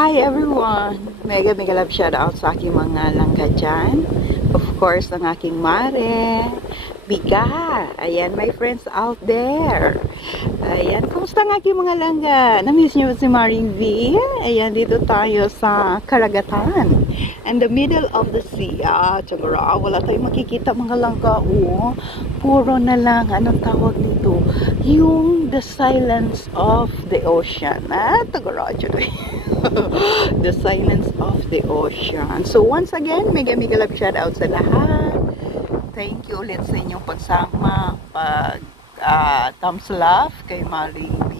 Hi everyone! Mega mega love shoutout sa aking mga langga dyan. Of course, ang aking mare, Bika. Ayan, my friends out there. Ayan, kumusta ang aking mga langga? Na-miss niyo ba si Maring V? Ayan, dito tayo sa karagatan. In the middle of the sea. Tsagara, wala tayong makikita mga langga. Puro na lang, anong tawag nito? Yung the silence of the ocean. Tsagara, the silence of the ocean. So once again, mega mega love shout out sa lahat. Thank you ulit sa inyong pagsama, thumbs love kay Maring B.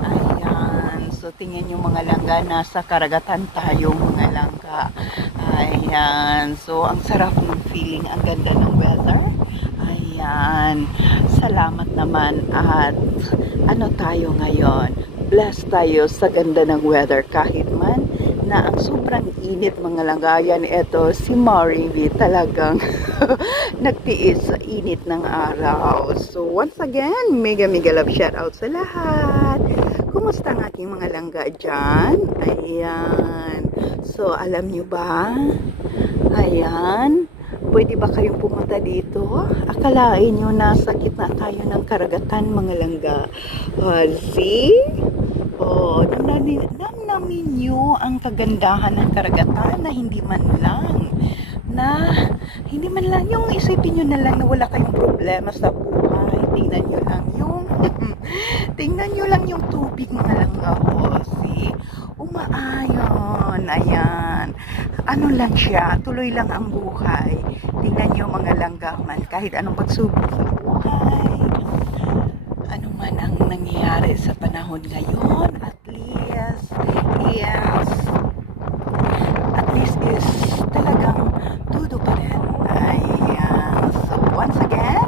Ayan, so tingnan nyo mga langga, nasa karagatan tayo mga langga. Ayan, so ang sarap ng feeling, ang ganda ng weather. Ayan, salamat naman at ano tayo ngayon? Blessed tayo sa ganda ng weather kahit man na ang sobrang init mga langgayan. Ito si Maring V talagang nagtiis sa init ng araw. So once again, mega mega love shout out sa lahat. Kumusta ang aking mga langga dyan? Ayan. So alam nyo ba? Ayan. Pwede ba kayong pumunta dito? Akalain nyo nasa gitna tayo ng karagatan mga langga. See? Namnamin nyo ang kagandahan ng karagatan na hindi man lang yung isipin nyo na lang na wala kayong problema sa buhay. Tingnan nyo lang yung tubig mga langga. See? Umaayon. Ayan. Ano lang siya, tuloy lang ang buhay. Tingnan nyo mga langga man, kahit anong pagsubok sa buhay, ano man ang nangyayari sa panahon ngayon, at least is talagang tudo pa rin. Ayan. So once again,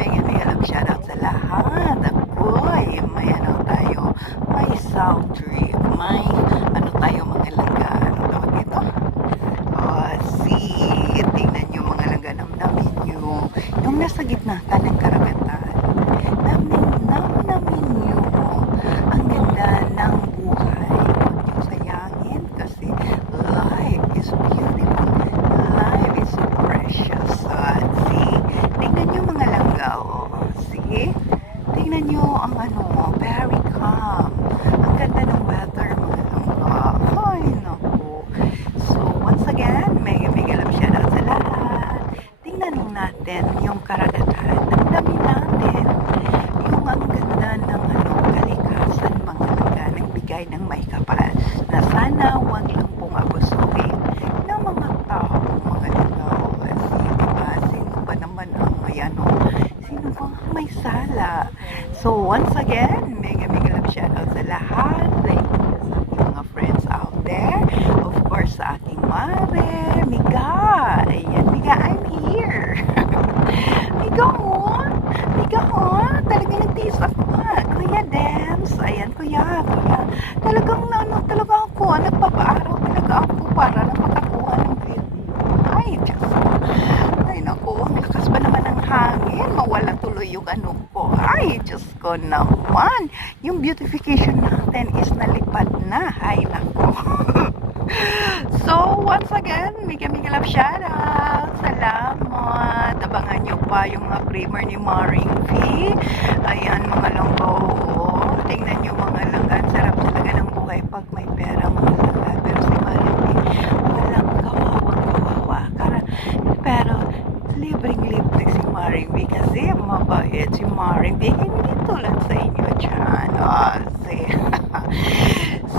mega lang shoutout sa lahat. Ako'y may ano tayo, may sound trip, may ano tayo mga langga, ano tawag ito? See, tingnan nyo mga langga, namnamin nyo yung nasa gitna ka ng karagatan. Namnamin nyo ang ganda ng buhay. Huwag nyo sayangin kasi life is beautiful. Life is so precious. See, tingnan nyo mga langga. See, tingnan nyo ang ano, very calm. Ang ganda ng weather mga langga. Ay, naku. So, once again, mega love shout out sa lahat. Tingnan natin yung karagatan. Namnamin natin yung ang ganda ng ano, kalikasan mga langga, ng bigay ng may kapal na sana wag lang pong abusuhin ng mga tao mga langga. Diba? Sino ba naman ang may ano? Sino ba ang may sala? So once again, mega love shout out sa lahat. Thank you sa aking mga friends out there. Of course, sa aking mare, Miga. Ayan, Miga, I'm here. Miga, talaga nagtiis ako. Kuya Dems, ayan, kuya. Talagang nagpapaaraw talaga ako para na makakuha ng grade. Ay, Diyos. Ay, naku, ang lakas ba naman ng hangin? Mawala tuloy yung ano ko. Ay, Diyos ko naman. Yung beautification natin is nalipad na. Ay, naku. So, once again, mega love shoutout. Salamat. Abangan nyo pa yung mga creamer ni Maring V. Ayan, mga langga. Tingnan nyo mga langga. Sarap talaga ng buhay pag may pera mga langga. Pero si Maring V, walang kawawa. Pero, libreng-libre si Maring V kasi mabait si Maring V. Hindi tulad sa inyo dyan.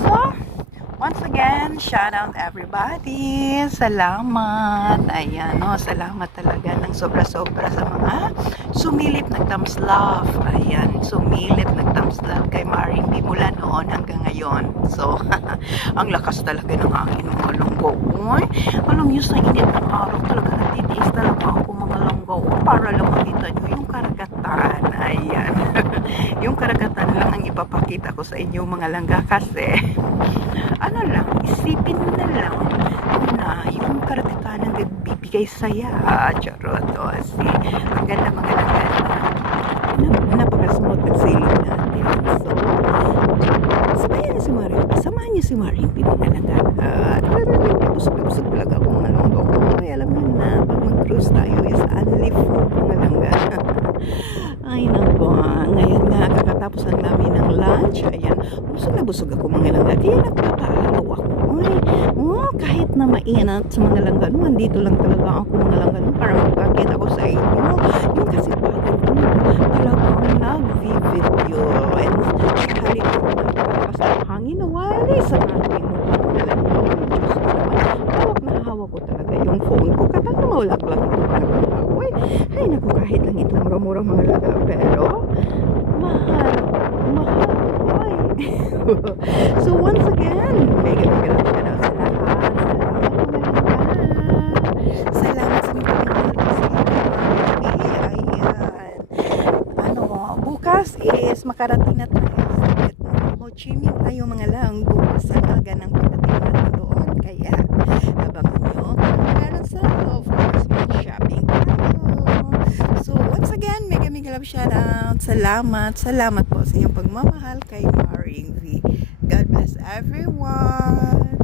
So, once again, shout out everybody. Salamat. Ayan, salamat talaga ng sobra-sobra sa mga sumilip na thumbs love. Ayan, sumilip na thumbs love kay Maring V mula noon hanggang ngayon. So, ang lakas talaga ng aking mga lunggo. Alam nyo, sa init ng araw talaga nagtitiis talaga ako mga lunggo para lang makita nyo yung karagatan. Ayan. Yung karagatan lang ang ipapakita ko sa inyo mga langga kasi ano lang, isipin na lang na yung karagatan ang nagbibigay saya. Charot. Ang ganda mga langga. Napaka-smooth ng sailing natin. So, sabayan na si Maring V. samahan niyo si Maring Pinangalaga. Busog talaga ako mga langga. Ay, alam niyo na, pag mag-cruise tayo is only food mga langga. Ay, nako. Ngayon nga, kakatapos lang namin ng lunch. Ayan, busog ako mga langga. Kaya nagpapaaraw ako. Ay, kahit na mainat sa mga langga, nandito lang talaga ako mga langga para magpakita ko sa inyo. Yung kasi bakit talagang nag-video. And kahit nagpapas ng hangin na wali sa aking mukha mga langga. Diyos ko naman, hawak ko talaga yung phone ko. Kapag na maulaglag ito mga langga. Ay, naku, kahit lang ito mura-mura mga langga. Pero, mahal. Ay. So, once again, mega lang siya daw sa lahat. Salamat sa mga Ayan. Bukas is makarating na tayo sa Vietnam. Ho Chi Minh tayo mga lang. Bukas ang aga ng pagdating natin doon. Kaya, abangan nyo. Meron sa, of course, mag-shopping tayo. So, once again, mega love shoutout. Salamat po sa inyong pagmamahal kay Maring V. God bless everyone.